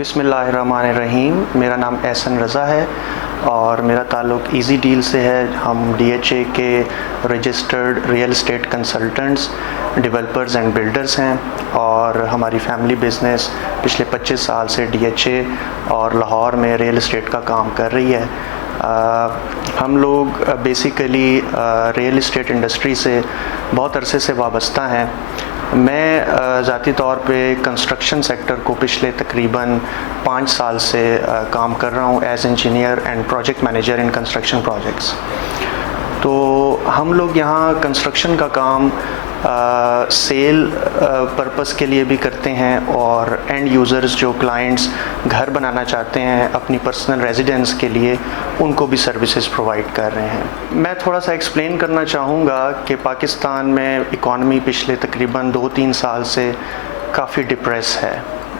بسم اللہ الرحمن الرحیم. میرا نام احسن رضا ہے اور میرا تعلق ایزی ڈیل سے ہے. ہم DHA کے registered real estate consultants, developers and builders ہیں اور ہماری فیملی بزنس پچھلے 25 سال سے DHA اور لاہور میں ریئل اسٹیٹ کا کام کر رہی ہے. ہم لوگ بیسیکلی ریئل اسٹیٹ انڈسٹری سے بہت عرصے سے وابستہ ہیں. میں ذاتی طور پہ کنسٹرکشن سیکٹر کو پچھلے تقریباً 5 سال سے کام کر رہا ہوں as engineer and project manager in construction projects. تو ہم لوگ یہاں کنسٹرکشن کا کام سیل پرپس کے لیے بھی کرتے ہیں اور اینڈ یوزرز جو کلائنٹس گھر بنانا چاہتے ہیں اپنی پرسنل ریزیڈنس کے لیے ان کو بھی سروسز پرووائڈ کر رہے ہیں. میں تھوڑا سا ایکسپلین کرنا چاہوں گا کہ پاکستان میں اکانومی پچھلے تقریباً 2-3 سال سے کافی ڈپریس ہے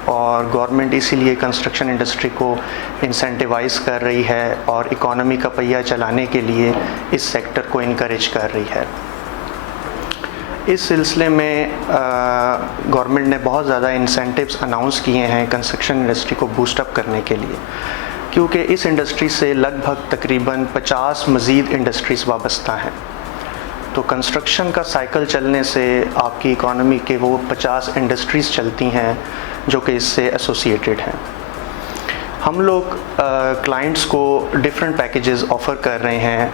اور گورنمنٹ اسی لیے کنسٹرکشن انڈسٹری کو انسینٹیوائز کر رہی ہے اور اکانومی کا پہیہ چلانے کے لیے اس سیکٹر کو انکریج کر رہی ہے. اس سلسلے میں گورنمنٹ نے بہت زیادہ انسینٹیوز اناؤنس کیے ہیں کنسٹرکشن انڈسٹری کو بوسٹ اپ کرنے کے لیے، کیونکہ اس انڈسٹری سے لگ بھگ تقریباً 50 مزید انڈسٹریز وابستہ ہیں. تو کنسٹرکشن کا سائیکل چلنے سے آپ کی اکانومی کے وہ 50 انڈسٹریز چلتی ہیں جو کہ اس سے ایسوسیٹڈ ہیں. ہم لوگ کلائنٹس کو ڈفرینٹ پیکیجز آفر کر رہے ہیں.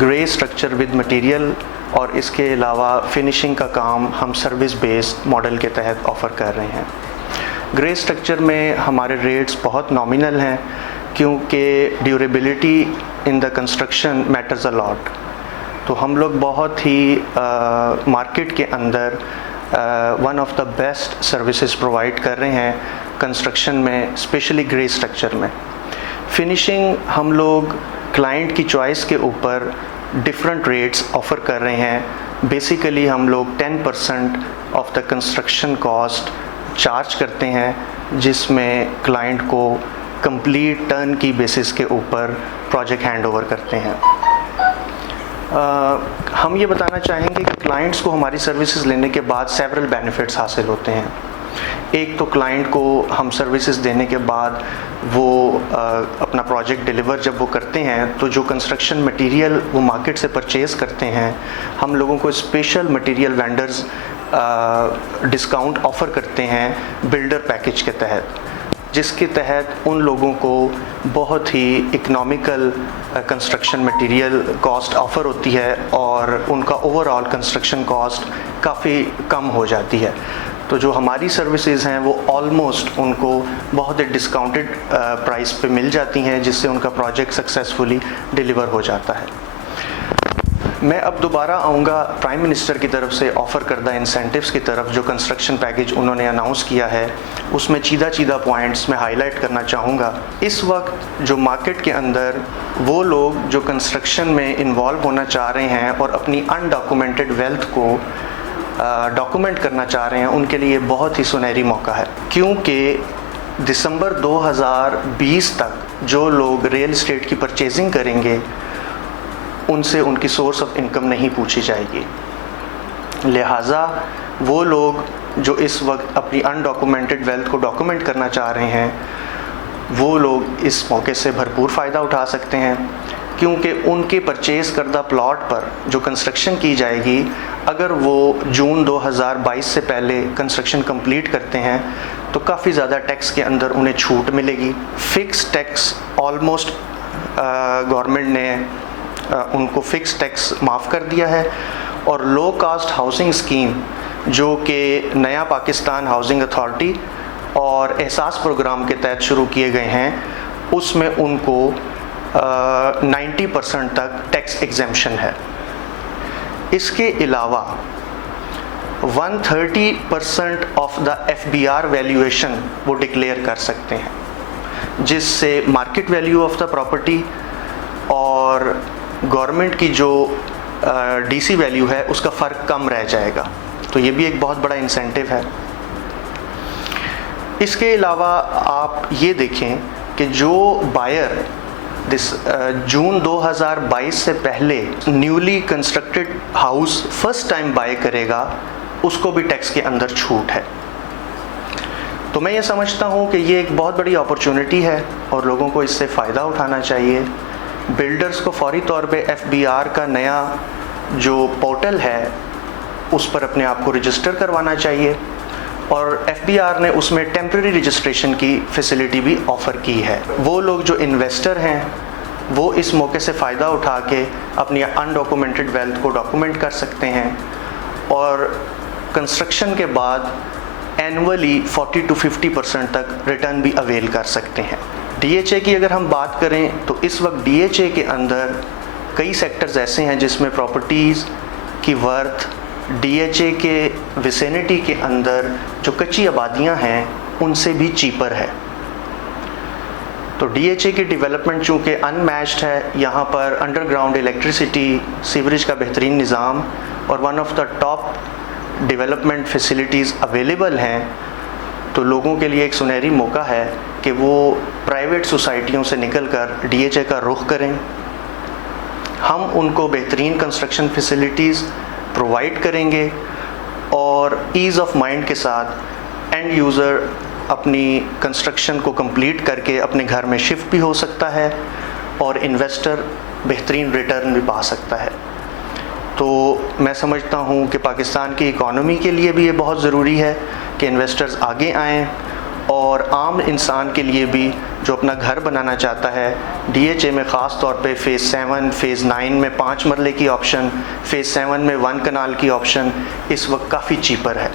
گرے اسٹرکچر ود مٹیریل اور اس کے علاوہ فنیشنگ کا کام ہم سروس بیسڈ ماڈل کے تحت آفر کر رہے ہیں. گرے اسٹرکچر میں ہمارے ریٹس بہت نامینل ہیں کیونکہ durability in the construction matters a lot. تو ہم لوگ بہت ہی مارکیٹ کے اندر one of the best services provide کر رہے ہیں کنسٹرکشن میں، اسپیشلی گرے اسٹرکچر میں. فنیشنگ ہم لوگ کلائنٹ کی چوائس کے اوپر ڈفرینٹ ریٹس آفر کر رہے ہیں. بیسیکلی ہم لوگ 10% of the construction cost charge کرتے ہیں جس میں کلائنٹ کو کمپلیٹ ٹرن کی بیسس کے اوپر پروجیکٹ ہینڈ اوور کرتے ہیں. ہم یہ بتانا چاہیں گے کہ کلائنٹس کو ہماری سروسز لینے کے بعد سیورل بینیفٹس حاصل ہوتے ہیں. ایک تو کلائنٹ کو ہم سروسز دینے کے بعد وہ اپنا پروجیکٹ ڈیلیور جب وہ کرتے ہیں تو جو کنسٹرکشن مٹیریل وہ مارکیٹ سے پرچیز کرتے ہیں ہم لوگوں کو special material vendors discount offer کرتے ہیں بلڈر پیکیج کے تحت، جس کے تحت ان لوگوں کو بہت ہی economical construction material cost offer ہوتی ہے اور ان کا اوور آل کنسٹرکشن کاسٹ کافی کم ہو جاتی ہے. تو جو ہماری سروسز ہیں وہ آلموسٹ ان کو بہت ہی ڈسکاؤنٹڈ پرائس پہ مل جاتی ہیں جس سے ان کا پروجیکٹ سکسیزفلی ڈیلیور ہو جاتا ہے. میں اب دوبارہ آؤں گا پرائم منسٹر کی طرف سے آفر کردہ انسینٹیوز کی طرف جو کنسٹرکشن پیکیج انہوں نے اناؤنس کیا ہے. اس میں چیدہ پوائنٹس میں ہائی لائٹ کرنا چاہوں گا. اس وقت جو مارکیٹ کے اندر وہ لوگ جو کنسٹرکشن میں انوالو ہونا چاہ رہے ہیں اور اپنی ان ڈاکومنٹڈ ویلتھ کو ڈاکومنٹ کرنا چاہ رہے ہیں ان کے لیے بہت ہی سنہری موقع ہے، کیونکہ دسمبر 2020 تک جو لوگ ریئل اسٹیٹ کی پرچیزنگ کریں گے ان سے ان کی سورس آف انکم نہیں پوچھی جائے گی. لہٰذا وہ لوگ جو اس وقت اپنی ان ڈاکومنٹڈ ویلتھ کو ڈاکومنٹ کرنا چاہ رہے ہیں وہ لوگ اس موقع سے بھرپور فائدہ اٹھا سکتے ہیں، کیونکہ ان کے پرچیز کردہ پلاٹ پر جو کنسٹرکشن کی جائے گی اگر وہ جون 2022 سے پہلے کنسٹرکشن کمپلیٹ کرتے ہیں تو کافی زیادہ ٹیکس کے اندر انہیں چھوٹ ملے گی. فکس ٹیکس آلموسٹ گورنمنٹ نے ان کو فکس ٹیکس معاف کر دیا ہے اور لو کاسٹ ہاؤسنگ اسکیم جو کہ نیا پاکستان ہاؤسنگ اتھارٹی اور احساس پروگرام کے تحت شروع کیے گئے ہیں اس میں ان کو 90% تک ٹیکس ایگزیمپشن ہے. اس کے علاوہ 130% آف دا FBR ویلیویشن وہ ڈکلیئر کر سکتے ہیں جس سے market value of the property اور گورنمنٹ کی جو DC ویلیو ہے اس کا فرق کم رہ جائے گا. تو یہ بھی ایک بہت بڑا انسینٹیو ہے. اس کے علاوہ آپ یہ دیکھیں کہ جو بائر جون 2022 سے پہلے newly constructed house first time by کرے گا اس کو بھی ٹیکس کے اندر چھوٹ ہے. تو میں یہ سمجھتا ہوں کہ یہ ایک بہت بڑی اپرچونٹی ہے اور لوگوں کو اس سے فائدہ اٹھانا چاہیے. بلڈرز کو فوری طور پہ FBR کا نیا جو پورٹل ہے اس پر اپنے آپ کو رجسٹر کروانا چاہیے, اور FBR نے اس میں ٹیمپرری رجسٹریشن کی فیسلٹی بھی آفر کی ہے. وہ لوگ جو انویسٹر ہیں وہ اس موقع سے فائدہ اٹھا کے اپنی انڈاکومنٹڈ ویلتھ کو ڈاکومنٹ کر سکتے ہیں, اور کنسٹرکشن کے بعد اینولی 40 to 50% تک ریٹرن بھی اویل کر سکتے ہیں. DHA کی اگر ہم بات کریں تو اس وقت DHA کے اندر کئی سیکٹرز ایسے ہیں جس میں پراپرٹیز کی ورتھ DHA کے ویسینٹی کے اندر جو کچی آبادیاں ہیں ان سے بھی چیپر ہے. تو DHA کی ڈیولپمنٹ چونکہ ان میچڈ ہے, یہاں پر انڈر گراؤنڈ الیکٹریسٹی, سیوریج کا بہترین نظام اور one of the top development facilities available ہیں, تو لوگوں کے لیے ایک سنہری موقع ہے کہ وہ پرائیویٹ سوسائٹیوں سے نکل کر DHA کا رخ کریں. ہم ان کو بہترین کنسٹرکشن فیسلٹیز پرووائڈ کریں گے اور ایز آف مائنڈ کے ساتھ اینڈ یوزر اپنی کنسٹرکشن کو کمپلیٹ کر کے اپنے گھر میں شفٹ بھی ہو سکتا ہے اور انویسٹر بہترین ریٹرن بھی پا سکتا ہے. تو میں سمجھتا ہوں کہ پاکستان کی اکانومی کے لیے بھی یہ بہت ضروری ہے کہ انویسٹرز آگے آئیں, اور عام انسان کے لیے بھی جو اپنا گھر بنانا چاہتا ہے DHA میں خاص طور پہ فیز 7, فیز 9 میں 5 مرلے کی آپشن, فیز 7 میں 1 کنال کی آپشن اس وقت کافی چیپر ہے.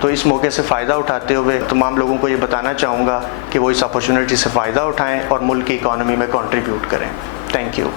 تو اس موقع سے فائدہ اٹھاتے ہوئے تمام لوگوں کو یہ بتانا چاہوں گا کہ وہ اس اپرچونٹی سے فائدہ اٹھائیں اور ملک کی اکانومی میں کنٹریبیوٹ کریں. Thank you.